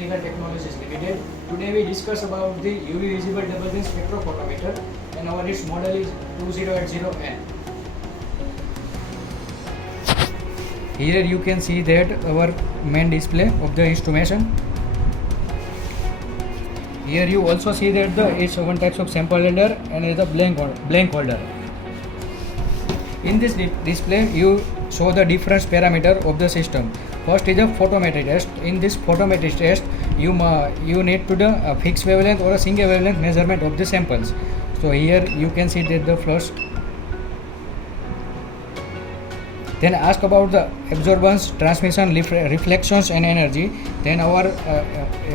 Medical Technologies Limited. Today we discuss about the UV visible double beam spectrophotometer, and our its model is 2080N. Here you can see that our main display of the instrumentation. Here you also see that it's one types of sample holder and is a blank holder. In this display you show the different parameter of the system. First is a photometry test. In this photometry test you need to do a fixed wavelength or a single wavelength measurement of the samples. So here you can see that the first. Then ask about the absorbance, transmission, reflections and energy. Then our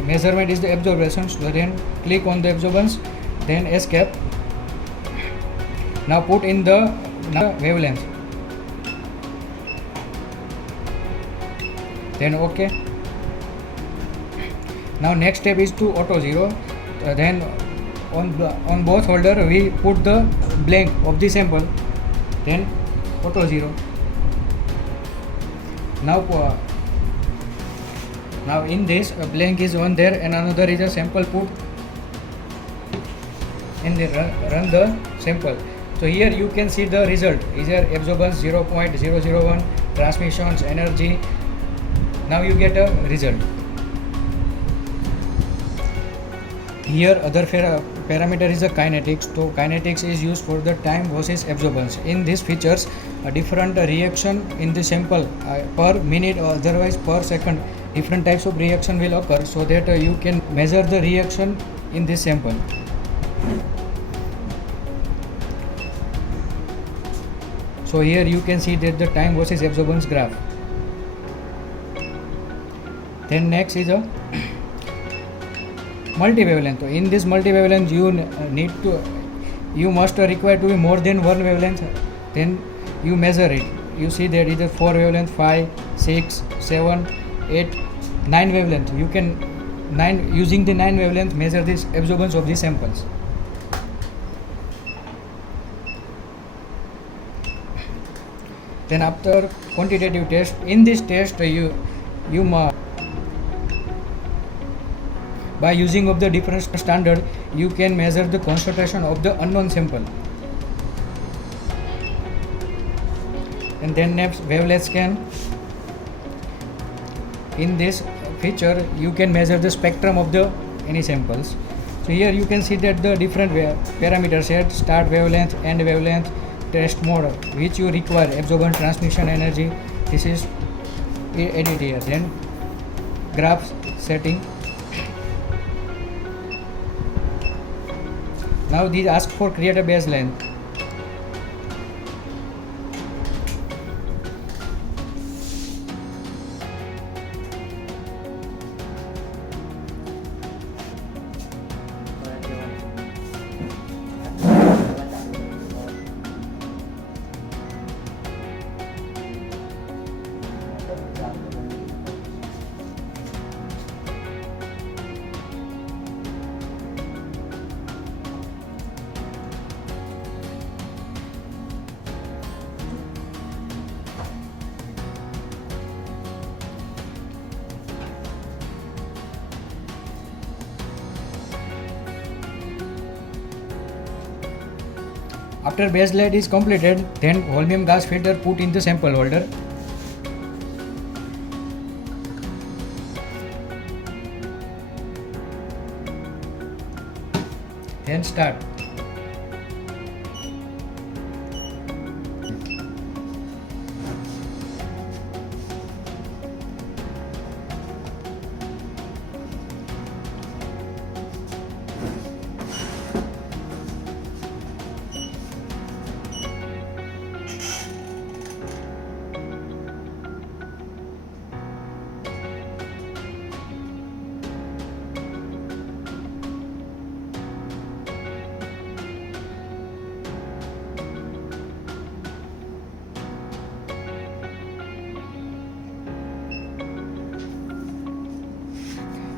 measurement is the absorption. So then click on the absorbance, then escape. Now put in the wavelength. Then OK. Now next step is to auto zero. Then on both holder we put the blank of the sample. Then auto zero. Now in this a blank is one there and another is a sample put and then run the sample. So here you can see the result is here absorbance 0.001, transmissions, energy. Now you get a result. Here other parameter is the kinetics. So kinetics is used for the time versus absorbance. In these features a different reaction in the sample per minute or otherwise per second, different types of reaction will occur, so that you can measure the reaction in this sample. So here you can see that the time versus absorbance graph. Then next is a multi-wavelength. So in this multi-wavelength you must require to be more than one wavelength. Then you measure it. You see that either 4 wavelength, 5, 6, 7, 8, 9 wavelength. You can using the 9 wavelength measure this absorbance of the samples. Then after quantitative test, in this test you by using of the different standard you can measure the concentration of the unknown sample. And then next wavelength scan. In this feature you can measure the spectrum of the any samples. So here you can see that the different parameters here: start wavelength, end wavelength, test mode, which you require, absorbance, transmission, energy. This is edit here. Then graph setting. Now these ask for create a baseline. After baseline is completed, then holmium gas filter put in the sample holder. Then start.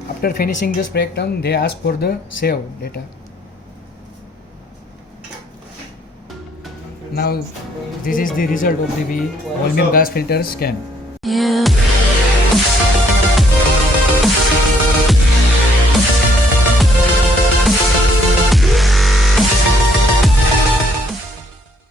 After finishing the spectrum, they ask for the save data. Now this is the result of the holmium gas filter scan. Yeah.